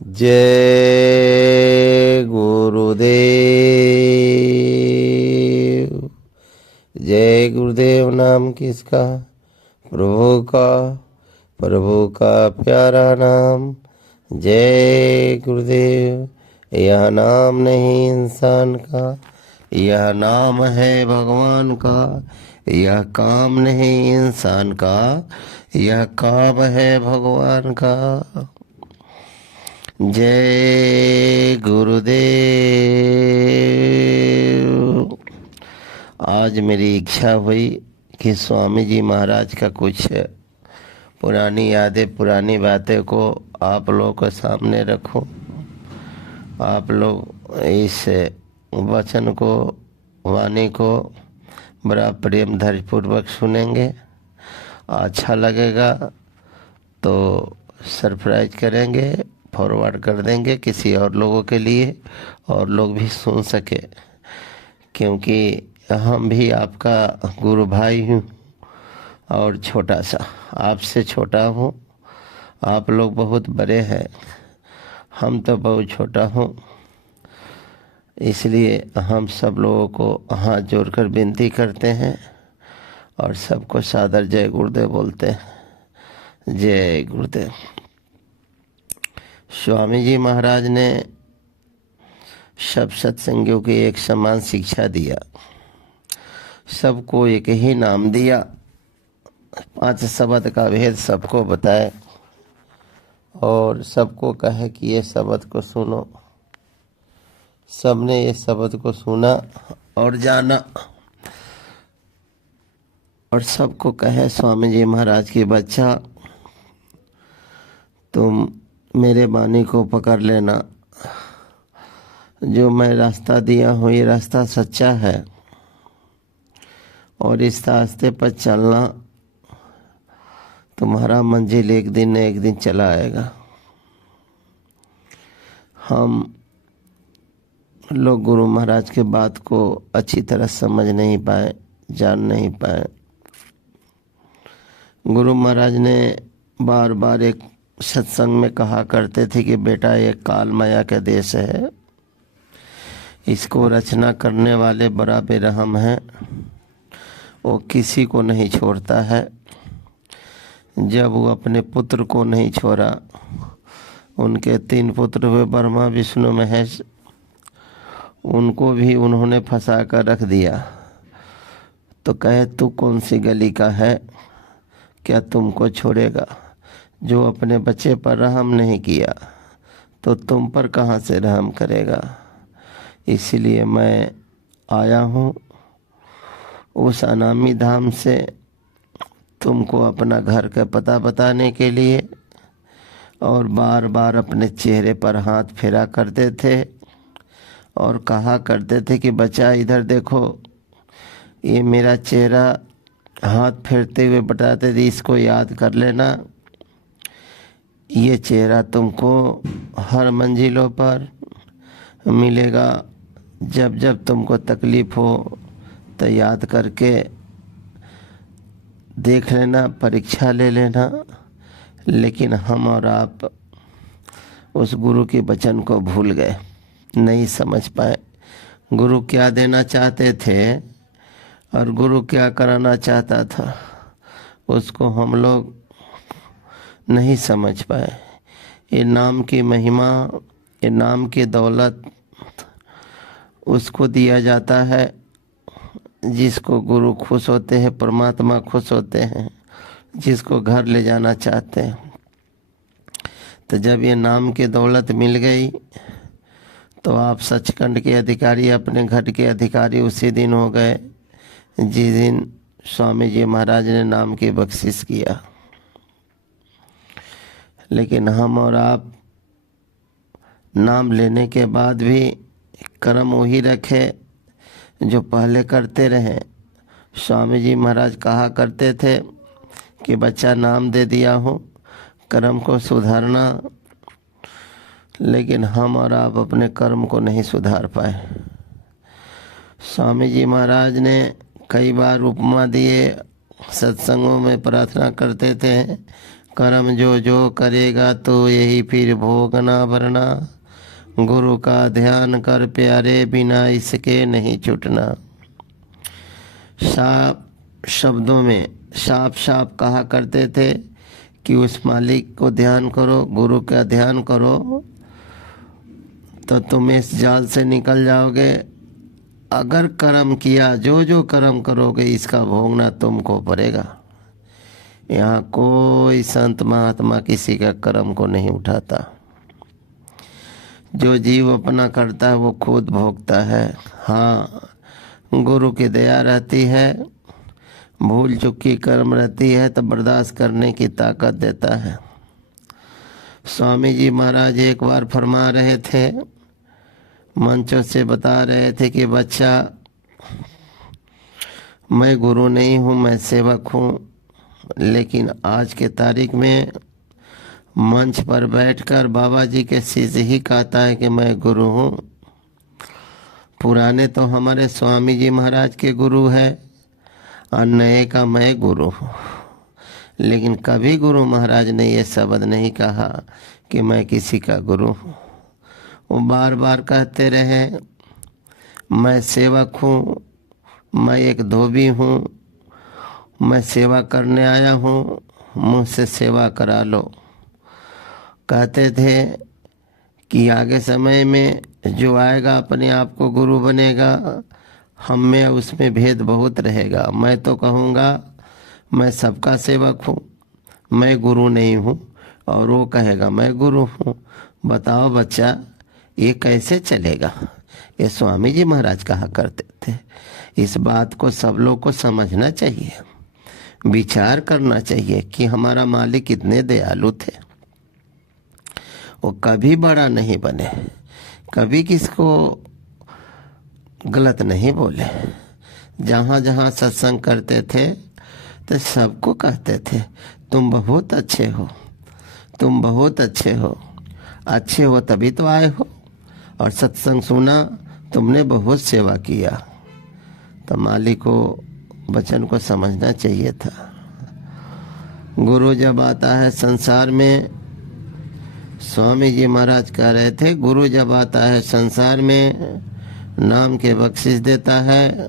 जय गुरुदेव। जय गुरुदेव नाम किसका? प्रभु का प्यारा नाम। जय गुरुदेव। यह नाम नहीं इंसान का, यह नाम है भगवान का। यह काम नहीं इंसान का, यह काम है भगवान का। जय गुरुदेव। आज मेरी इच्छा हुई कि स्वामी जी महाराज का कुछ पुरानी यादें, पुरानी बातें को आप लोगों के सामने रखूं। आप लोग इस वचन को, वाणी को बड़ा प्रेम धैर्यपूर्वक सुनेंगे। अच्छा लगेगा तो सरप्राइज करेंगे, फॉरवर्ड कर देंगे किसी और लोगों के लिए, और लोग भी सुन सके। क्योंकि हम भी आपका गुरु भाई हूँ और छोटा सा, आपसे छोटा हूँ। आप लोग बहुत बड़े हैं, हम तो बहुत छोटा हूँ। इसलिए हम सब लोगों को हाथ जोड़कर विनती करते हैं और सबको सादर जय गुरुदेव बोलते हैं। जय गुरुदेव। स्वामी जी महाराज ने सब सत्संगियों की एक समान शिक्षा दिया, सबको एक ही नाम दिया, 5 शब्द का भेद सबको बताए और सबको कहे कि ये शब्द को सुनो। सबने ये शब्द को सुना और जाना, और सबको कहे स्वामी जी महाराज की बच्चा, तुम मेरे वाणी को पकड़ लेना। जो मैं रास्ता दिया हूँ ये रास्ता सच्चा है और इस रास्ते पर चलना, तुम्हारा मंजिल एक दिन न एक दिन चला आएगा। हम लोग गुरु महाराज के बात को अच्छी तरह समझ नहीं पाए, जान नहीं पाए। गुरु महाराज ने बार बार एक सत्संग में कहा करते थे कि बेटा ये काल माया का देश है, इसको रचना करने वाले बड़ा बेरहम हैं, वो किसी को नहीं छोड़ता है। जब वो अपने पुत्र को नहीं छोड़ा, उनके 3 पुत्र हुए ब्रह्मा विष्णु महेश, उनको भी उन्होंने फंसा कर रख दिया। तो कहे तू कौन सी गली का है, क्या तुमको छोड़ेगा? जो अपने बच्चे पर रहम नहीं किया तो तुम पर कहाँ से रहम करेगा। इसलिए मैं आया हूँ उस अनामी धाम से तुमको अपना घर का पता बताने के लिए। और बार बार अपने चेहरे पर हाथ फेरा करते थे और कहा करते थे कि बच्चा इधर देखो, ये मेरा चेहरा हाथ फेरते हुए बताते थे, इसको याद कर लेना। ये चेहरा तुमको हर मंजिलों पर मिलेगा। जब जब तुमको तकलीफ हो तो याद करके देख लेना, परीक्षा ले लेना। लेकिन हम और आप उस गुरु के वचन को भूल गए, नहीं समझ पाए। गुरु क्या देना चाहते थे और गुरु क्या कराना चाहता था, उसको हम लोग नहीं समझ पाए। ये नाम की महिमा, ये नाम की दौलत उसको दिया जाता है जिसको गुरु खुश होते हैं, परमात्मा खुश होते हैं, जिसको घर ले जाना चाहते हैं। तो जब ये नाम की दौलत मिल गई तो आप सचखंड के अधिकारी, अपने घर के अधिकारी उसी दिन हो गए जिस दिन स्वामी जी महाराज ने नाम की बख्शिश किया। लेकिन हम और आप नाम लेने के बाद भी कर्म वही रखे जो पहले करते रहे। स्वामी जी महाराज कहा करते थे कि बच्चा नाम दे दिया हूँ, कर्म को सुधारना। लेकिन हम और आप अपने कर्म को नहीं सुधार पाए। स्वामी जी महाराज ने कई बार उपमा दिए, सत्संगों में प्रार्थना करते थे, कर्म जो जो करेगा तो यही फिर भोगना भरना। गुरु का ध्यान कर प्यारे, बिना इसके नहीं छूटना। साफ शब्दों में साफ साफ कहा करते थे कि उस मालिक को ध्यान करो, गुरु का ध्यान करो तो तुम इस जाल से निकल जाओगे। अगर कर्म किया, जो जो कर्म करोगे इसका भोगना तुमको पड़ेगा। यहाँ कोई संत महात्मा किसी का कर्म को नहीं उठाता। जो जीव अपना करता है वो खुद भोगता है। हाँ, गुरु की दया रहती है, भूल चूक की कर्म रहती है तो बर्दाश्त करने की ताकत देता है। स्वामी जी महाराज एक बार फरमा रहे थे, मंचों से बता रहे थे कि बच्चा, मैं गुरु नहीं हूँ, मैं सेवक हूँ, लेकिन आज के तारीख में मंच पर बैठकर बाबा जी के शिष्य ही कहता है कि मैं गुरु हूँ। पुराने तो हमारे स्वामी जी महाराज के गुरु है और नए का मैं गुरु हूँ, लेकिन कभी गुरु महाराज ने ये शब्द नहीं कहा कि मैं किसी का गुरु हूँ। वो बार बार कहते रहे, मैं सेवक हूँ, मैं एक धोबी हूँ, मैं सेवा करने आया हूँ, मुझसे सेवा करा लो। कहते थे कि आगे समय में जो आएगा अपने आप को गुरु बनेगा, हम में उसमें भेद बहुत रहेगा। मैं तो कहूँगा मैं सबका सेवक हूँ, मैं गुरु नहीं हूँ, और वो कहेगा मैं गुरु हूँ। बताओ बच्चा, ये कैसे चलेगा? ये स्वामी जी महाराज कहा करते थे। इस बात को सब लोग को समझना चाहिए, विचार करना चाहिए कि हमारा मालिक कितने दयालु थे। वो कभी बड़ा नहीं बने, कभी किसको गलत नहीं बोले। जहाँ जहाँ सत्संग करते थे तो सबको कहते थे तुम बहुत अच्छे हो, तुम बहुत अच्छे हो। अच्छे हो तभी तो आए हो, और सत्संग सुना, तुमने बहुत सेवा किया। तो मालिक को वचन को समझना चाहिए था। गुरु जब आता है संसार में, स्वामी जी महाराज कह रहे थे, गुरु जब आता है संसार में नाम के बख्शिश देता है,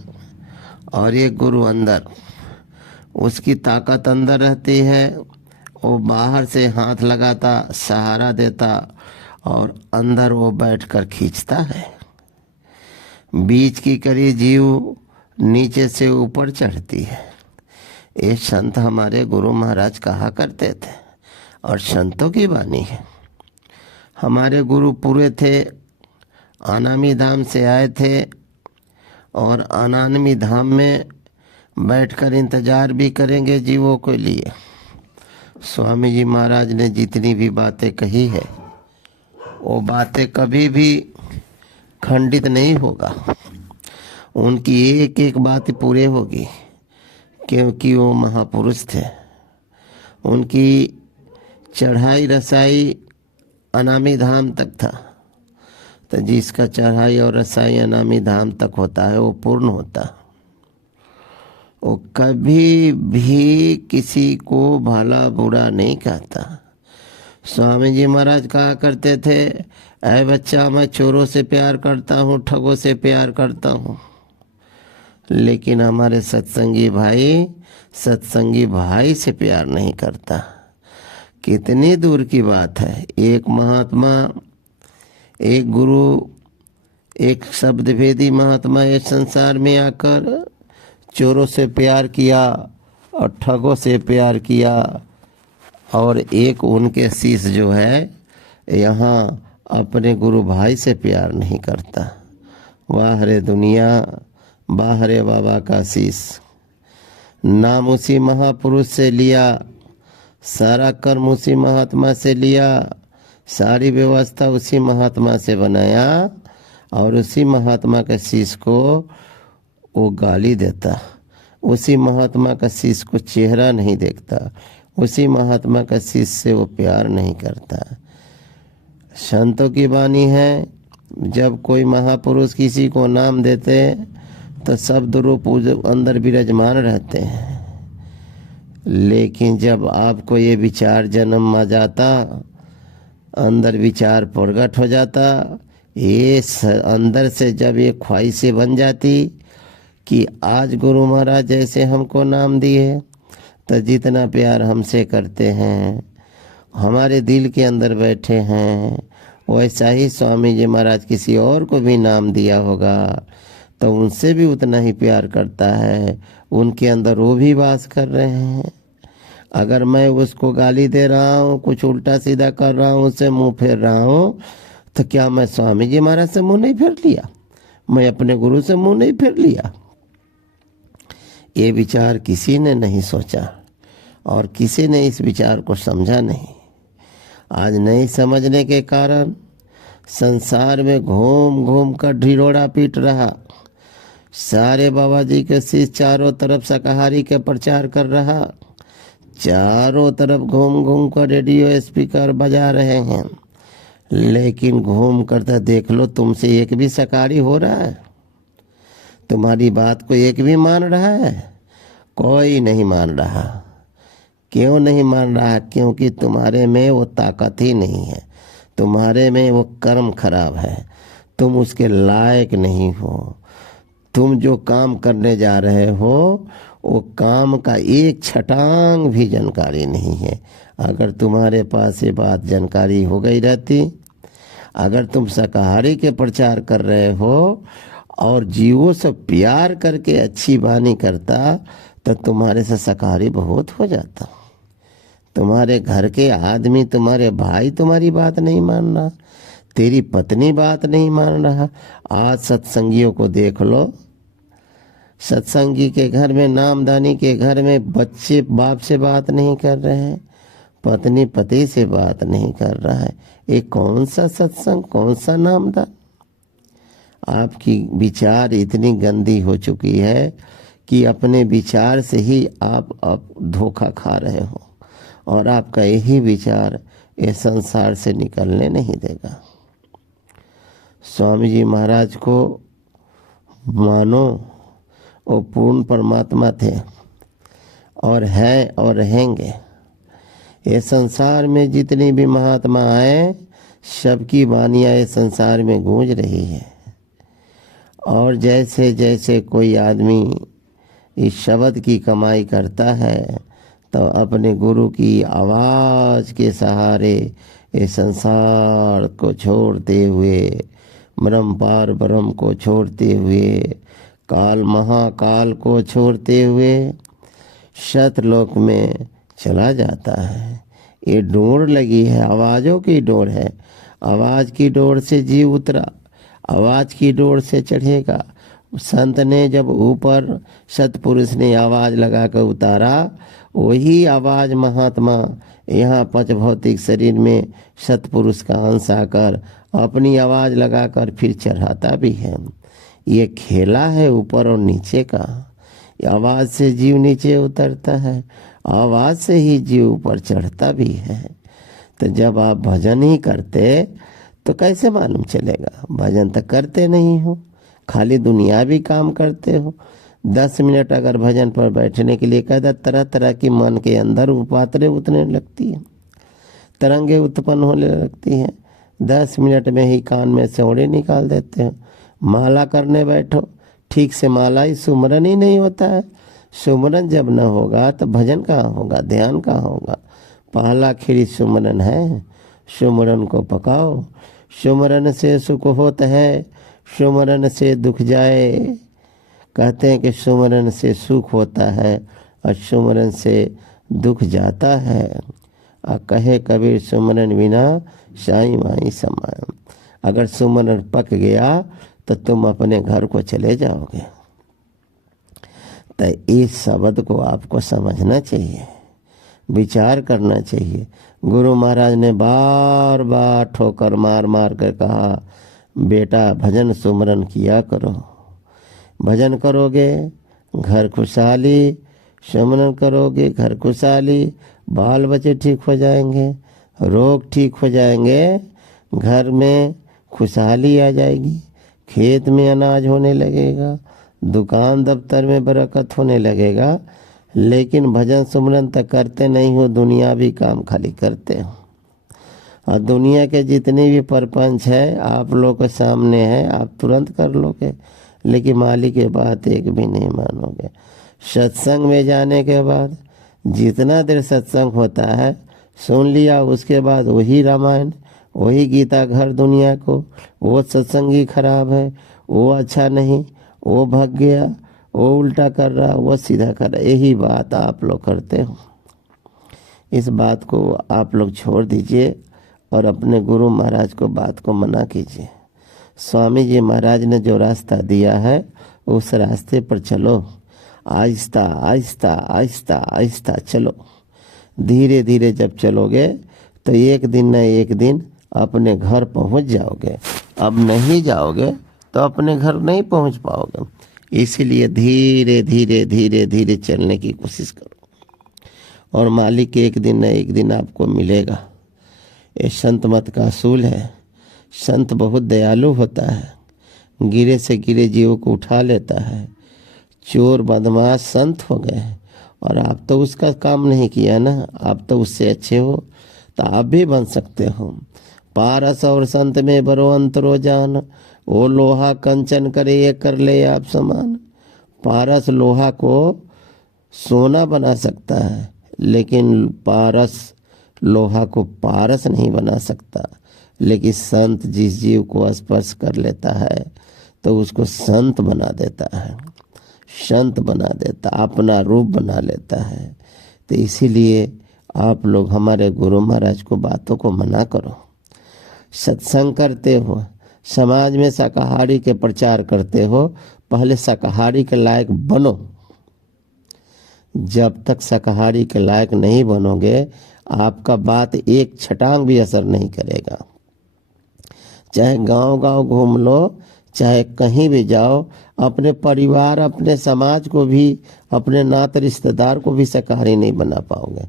और ये गुरु अंदर, उसकी ताकत अंदर रहती है। वो बाहर से हाथ लगाता, सहारा देता, और अंदर वो बैठकर खींचता है। बीच की करी जीव नीचे से ऊपर चढ़ती है। ये संत हमारे गुरु महाराज कहा करते थे, और संतों की वाणी है। हमारे गुरु पूरे थे, अनामी धाम से आए थे, और अनामी धाम में बैठकर इंतजार भी करेंगे जीवों के लिए। स्वामी जी महाराज ने जितनी भी बातें कही है, वो बातें कभी भी खंडित नहीं होगा। उनकी एक एक बात पूरे होगी, क्योंकि वो महापुरुष थे। उनकी चढ़ाई रसाई अनामी धाम तक था। तो जिसका चढ़ाई और रसाई अनामी धाम तक होता है वो पूर्ण होता। वो कभी भी किसी को भला बुरा नहीं कहता। स्वामी जी महाराज कहा करते थे, ऐ बच्चा, मैं चोरों से प्यार करता हूँ, ठगों से प्यार करता हूँ, लेकिन हमारे सत्संगी भाई से प्यार नहीं करता। कितनी दूर की बात है। एक महात्मा, एक गुरु, एक शब्दभेदी महात्मा इस संसार में आकर चोरों से प्यार किया और ठगों से प्यार किया, और एक उनके शिष्य जो है यहाँ अपने गुरु भाई से प्यार नहीं करता। वाह रे दुनिया, वाह रे बाबा का शिष्य। नाम उसी महापुरुष से लिया, सारा कर्म उसी महात्मा से लिया, सारी व्यवस्था उसी महात्मा से बनाया, और उसी महात्मा के शिष्य को वो गाली देता, उसी महात्मा का शिष्य को चेहरा नहीं देखता, उसी महात्मा का शिष्य से वो प्यार नहीं करता। संतों की वाणी है, जब कोई महापुरुष किसी को नाम देते तो शब्द रूप अंदर विराजमान रहते हैं। लेकिन जब आपको ये विचार जन्म आ जाता, अंदर विचार प्रकट हो जाता, अंदर से जब ये ख्वाहिशें बन जाती कि आज गुरु महाराज जैसे हमको नाम दिए, तो जितना प्यार हमसे करते हैं, हमारे दिल के अंदर बैठे हैं, वैसा ही स्वामी जी महाराज किसी और को भी नाम दिया होगा तो उनसे भी उतना ही प्यार करता है। उनके अंदर वो भी वास कर रहे हैं। अगर मैं उसको गाली दे रहा हूँ, कुछ उल्टा सीधा कर रहा हूँ, उससे मुंह फेर रहा हूँ, तो क्या मैं स्वामी जी महाराज से मुंह नहीं फेर लिया? मैं अपने गुरु से मुंह नहीं फेर लिया? ये विचार किसी ने नहीं सोचा और किसी ने इस विचार को समझा नहीं। आज नहीं समझने के कारण संसार में घूम घूम कर ढिढोरा पीट रहा। सारे बाबा जी के शिष्य चारों तरफ शाकाहारी के प्रचार कर रहा, चारों तरफ घूम घूम कर रेडियो स्पीकर बजा रहे हैं, लेकिन घूम कर तो देख लो, तुमसे एक भी शाकाहारी हो रहा है? तुम्हारी बात को एक भी मान रहा है? कोई नहीं मान रहा। क्यों नहीं मान रहा? क्योंकि तुम्हारे में वो ताकत ही नहीं है, तुम्हारे में वो कर्म खराब है, तुम उसके लायक नहीं हो। तुम जो काम करने जा रहे हो वो काम का एक छटांग भी जानकारी नहीं है। अगर तुम्हारे पास ये बात जानकारी हो गई रहती, अगर तुम शाकाहारी के प्रचार कर रहे हो और जीवों से प्यार करके अच्छी वाणी करता, तो तुम्हारे से शाकाहारी बहुत हो जाता। तुम्हारे घर के आदमी, तुम्हारे भाई तुम्हारी बात नहीं मान रहा, तेरी पत्नी बात नहीं मान रहा। आज सत्संगियों को देख लो, सत्संगी के घर में, नामदानी के घर में बच्चे बाप से बात नहीं कर रहे हैं, पत्नी पति से बात नहीं कर रहा है। ये कौन सा सत्संग, कौन सा नामदान? आपकी विचार इतनी गंदी हो चुकी है कि अपने विचार से ही आप धोखा खा रहे हो, और आपका यही विचार ये संसार से निकलने नहीं देगा। स्वामी जी महाराज को मानो, वो पूर्ण परमात्मा थे और हैं और रहेंगे। ये संसार में जितने भी महात्मा आए, सबकी वाणियाँ ये संसार में गूंज रही है। और जैसे जैसे कोई आदमी इस शब्द की कमाई करता है, तो अपने गुरु की आवाज़ के सहारे इस संसार को छोड़ते हुए, ब्रह्म पार ब्रह्म को छोड़ते हुए, काल महाकाल को छोड़ते हुए सतलोक में चला जाता है। ये डोर लगी है, आवाज़ों की डोर है। आवाज़ की डोर से जीव उतरा, आवाज़ की डोर से चढ़ेगा। संत ने जब ऊपर सतपुरुष ने आवाज़ लगा कर उतारा, वही आवाज़ महात्मा यहाँ पंच भौतिक शरीर में सतपुरुष का अंश आकर अपनी आवाज़ लगाकर फिर चढ़ाता भी है। ये खेला है ऊपर और नीचे का। आवाज़ से जीव नीचे उतरता है, आवाज़ से ही जीव ऊपर चढ़ता भी है। तो जब आप भजन ही करते तो कैसे मालूम चलेगा? भजन तो करते नहीं हो, खाली दुनियावी काम करते हो। 10 मिनट अगर भजन पर बैठने के लिए कहता, तरह तरह की मन के अंदर उपातरे उतरने लगती है, तरंगे उत्पन्न होने लगती हैं। 10 मिनट में ही कान में सौड़े निकाल देते हैं। माला करने बैठो, ठीक से माला ही सुमरन ही नहीं होता है। सुमरन जब न होगा तो भजन कहाँ होगा, ध्यान कहाँ होगा? पहला खीरी सुमरन है, सुमरन को पकाओ। सुमरन से सुख होता है, सुमरन से दुख जाए। कहते हैं कि सुमरन से सुख होता है और सुमरन से दुख जाता है। और कहे कबीर सुमरन बिना साईं माई समाए। अगर सुमरन पक गया तो तुम अपने घर को चले जाओगे। तो इस शब्द को आपको समझना चाहिए, विचार करना चाहिए। गुरु महाराज ने बार बार ठोकर मार मार कर कहा, बेटा भजन सुमरन किया करो। भजन करोगे घर खुशहाली, सुमरन करोगे घर खुशहाली, बाल बच्चे ठीक हो जाएंगे, रोग ठीक हो जाएंगे, घर में खुशहाली आ जाएगी, खेत में अनाज होने लगेगा, दुकान दफ्तर में बरकत होने लगेगा। लेकिन भजन सुमरन तो करते नहीं हो, दुनिया भी काम खाली करते हो। और दुनिया के जितने भी परपंच है आप लोग के सामने है, आप तुरंत कर लोगे, लेकिन मालिक की बात एक भी नहीं मानोगे। सत्संग में जाने के बाद जितना देर सत्संग होता है सुन लिया, उसके बाद वही रामायण वही गीता घर दुनिया को, वो सत्संगी खराब है, वो अच्छा नहीं, वो भाग गया, वो उल्टा कर रहा, वो सीधा कर रहा, यही बात आप लोग करते हो। इस बात को आप लोग छोड़ दीजिए और अपने गुरु महाराज को बात को मना कीजिए। स्वामी जी महाराज ने जो रास्ता दिया है उस रास्ते पर चलो, आहिस्ता आहिस्ता आहिस्ता आहिस्ता चलो। धीरे धीरे जब चलोगे तो एक दिन न एक दिन अपने घर पहुंच जाओगे। अब नहीं जाओगे तो अपने घर नहीं पहुंच पाओगे। इसीलिए धीरे धीरे धीरे धीरे चलने की कोशिश करो और मालिक एक दिन न एक दिन आपको मिलेगा। ये संत मत का असूल है। संत बहुत दयालु होता है, गिरे से गिरे जीव को उठा लेता है। चोर बदमाश संत हो गए और आप तो उसका काम नहीं किया ना, आप तो उससे अच्छे हो, तो आप भी बन सकते हो। पारस और संत में बरो अंतरो जान, वो लोहा कंचन करे ये कर ले आप समान। पारस लोहा को सोना बना सकता है, लेकिन पारस लोहा को पारस नहीं बना सकता। लेकिन संत जिस जीव को स्पर्श कर लेता है तो उसको संत बना देता है, संत बना देता, अपना रूप बना लेता है। तो इसीलिए आप लोग हमारे गुरु महाराज को बातों को मना करो। सत्संग करते हो, समाज में शाकाहारी के प्रचार करते हो, पहले शाकाहारी के लायक बनो। जब तक शाकाहारी के लायक नहीं बनोगे आपका बात एक छटांग भी असर नहीं करेगा। चाहे गांव गांव घूम लो, चाहे कहीं भी जाओ, अपने परिवार अपने समाज को भी अपने नाते रिश्तेदार को भी शाकाहारी नहीं बना पाओगे,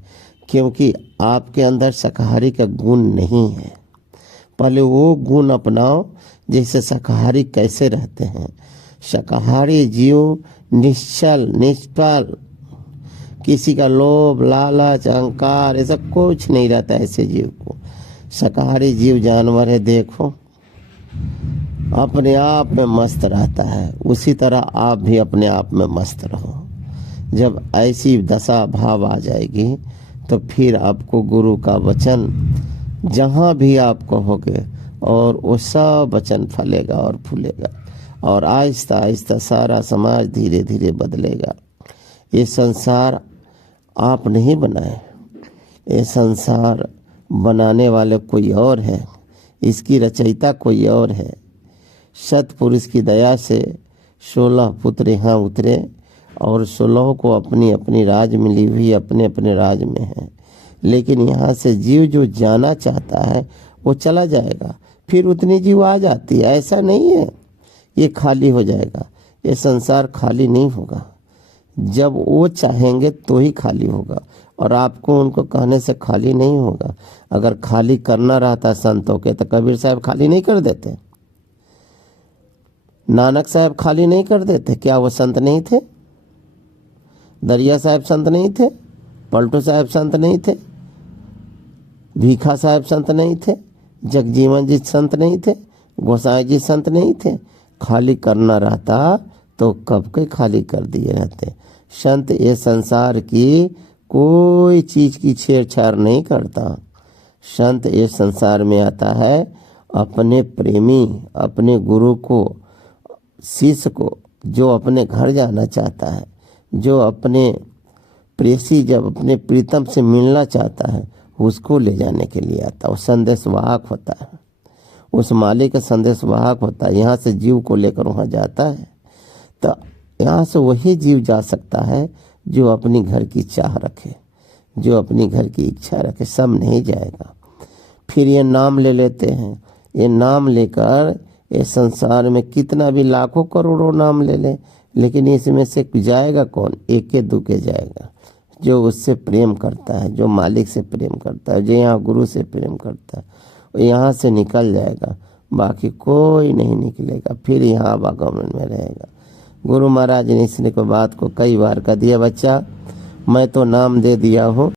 क्योंकि आपके अंदर शाकाहारी का गुण नहीं है। पहले वो गुण अपनाओ जैसे शाकाहारी कैसे रहते हैं। शाकाहारी जीव निश्चल निष्फल, किसी का लोभ लालच अहंकार ऐसा कुछ नहीं रहता ऐसे जीव को। शाकाहारी जीव जानवर है, देखो अपने आप में मस्त रहता है, उसी तरह आप भी अपने आप में मस्त रहो। जब ऐसी दशा भाव आ जाएगी तो फिर आपको गुरु का वचन जहाँ भी आप कहोगे और वो सब वचन फलेगा और फूलेगा और आहिस्ता आहिस्ता सारा समाज धीरे धीरे बदलेगा। ये संसार आप नहीं बनाए, ये संसार बनाने वाले कोई और है, इसकी रचयिता कोई और है। सतपुरुष की दया से 16 पुत्र यहाँ उतरे और 16 को अपनी अपनी राज मिली हुई अपने अपने राज में है। लेकिन यहाँ से जीव जो जाना चाहता है वो चला जाएगा, फिर उतनी जीव आ जाती है। ऐसा नहीं है ये खाली हो जाएगा, ये संसार खाली नहीं होगा। जब वो चाहेंगे तो ही खाली होगा और आपको उनको कहने से खाली नहीं होगा। अगर खाली करना रहता संतों के तो कबीर साहब खाली नहीं कर देते, नानक साहब खाली नहीं कर देते। क्या वो संत नहीं थे? दरिया साहब संत नहीं थे? पलटू साहब संत नहीं थे? भीखा साहब संत नहीं थे? जगजीवन जी संत नहीं थे? गोसाई जी संत नहीं थे? खाली करना रहता तो कब के खाली कर दिए रहते। संत ये संसार की कोई चीज की छेड़छाड़ नहीं करता। संत ये संसार में आता है अपने प्रेमी अपने गुरु को, शिष्य को, जो अपने घर जाना चाहता है, जो अपने प्रेसी जब अपने प्रीतम से मिलना चाहता है उसको ले जाने के लिए आता है। वो संदेश वाहक होता है, उस मालिक का संदेश वाहक होता है। यहाँ से जीव को लेकर वहाँ जाता है तो यहाँ से वही जीव जा सकता है जो अपनी घर की चाह रखे, जो अपनी घर की इच्छा रखे। सब नहीं जाएगा। फिर ये नाम ले लेते हैं, ये नाम लेकर ये संसार में कितना भी लाखों करोड़ों नाम ले ले, लेकिन इसमें से जाएगा कौन? एक दुके जाएगा, जो उससे प्रेम करता है, जो मालिक से प्रेम करता है, जो यहाँ गुरु से प्रेम करता है, वो यहाँ से निकल जाएगा, बाकी कोई नहीं निकलेगा। फिर यहाँ आवागमन में रहेगा। गुरु महाराज ने इसने को बात को कई बार कह दिया, बच्चा मैं तो नाम दे दिया हूँ।